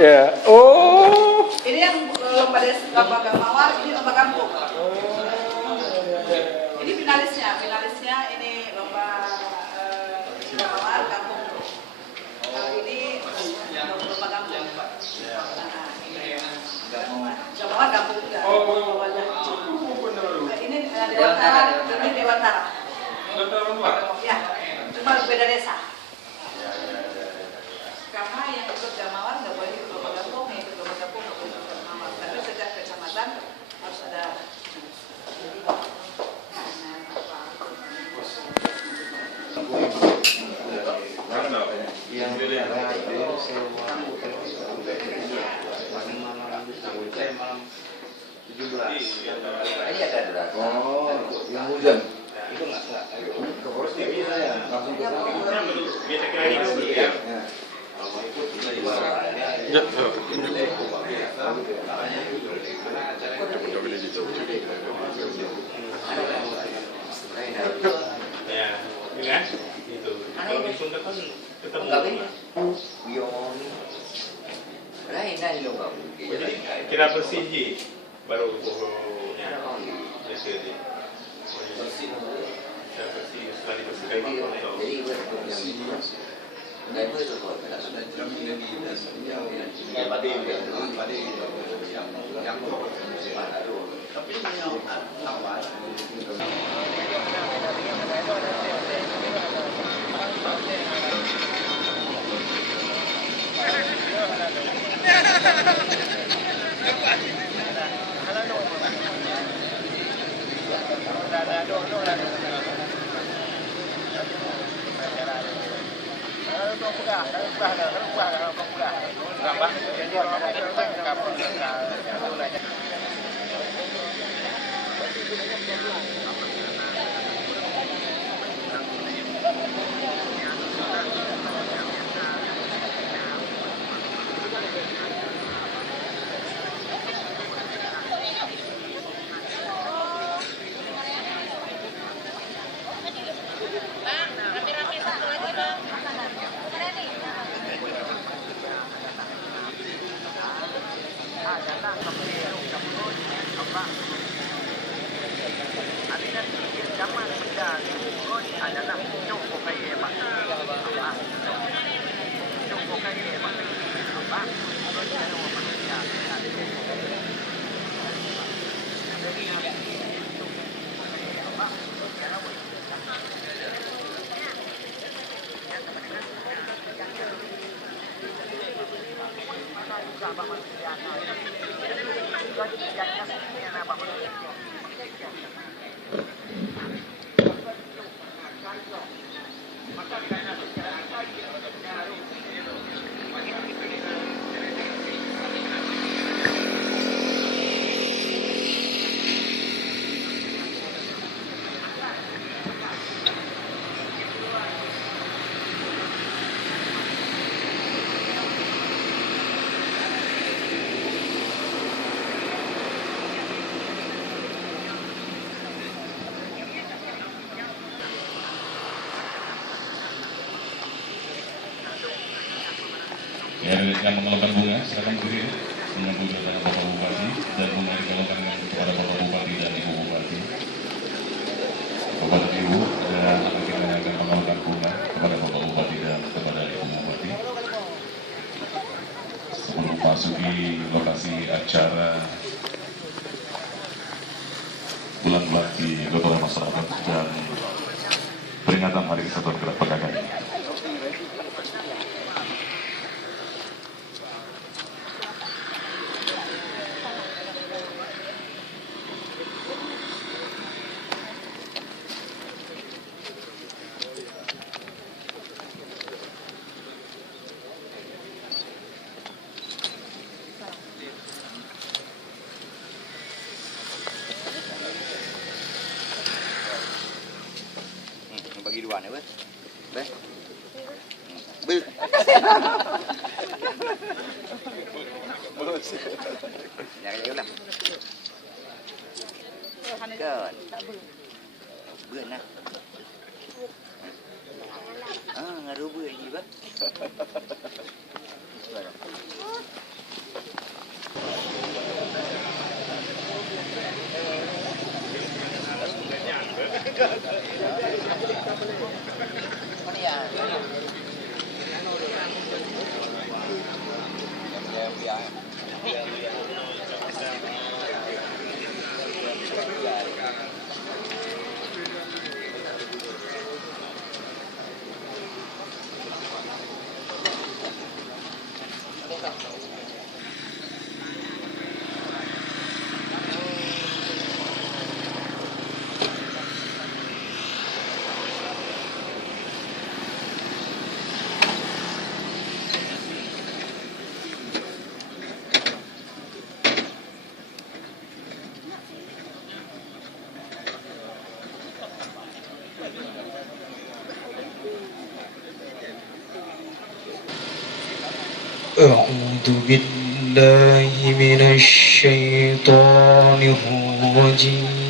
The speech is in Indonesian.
Ya. Oh. Ini yang lomba mawar, ini lomba kampung. Ini finalisnya ini lomba mawar kampung. Kalau ini lomba kampung. Mawar kampung juga. Ini Dewantara. Ya, cuma beda desa. Karena yang ikut Gamawar nggak boleh ikut lomba kampung, yang ikut lomba kampung nggak boleh ikut Gamawar. Tapi setiap kecamatan harus ada. Yang malam 17. Ini ada durasi. Oh, yang hujan. Itu enggak. Ke Polres bisa ya. Langsung ke sana. Biasa kira ini ya. Kalau ikut bisa dibawa. Ya. Ya, kan? Itu. Kalau di Sunda kan ketemu. Bion. Lain loh, jadi kira bersih baru pohonnya bersih. Setelah dibersihkan jadi bersih. Dan itu kalau sudah jamnya di dasar yang pada yang tapi yang apa? Ya, yang mengeluarkan bunga, silakan berdiri. Menunggu kedatangan Bapak Bupati dan bunga dikeluarkan kepada Bapak Bupati dan Ibu Bupati. Bapak dan Ibu, dan kita akan mengeluarkan bunga kepada Bapak Bupati dan kepada Ibu Bupati. Sebelum masuki lokasi acara bulan Bati Gotong Masyarakat dan peringatan Hari Kesatuan Gerak Pedagang. Bagi dua nih, Beh. Beh. Nyari ulang. Kan. Bươn nè. Ngaruh bươn gì, Beh. أعوذ بالله من الشيطان الرجيم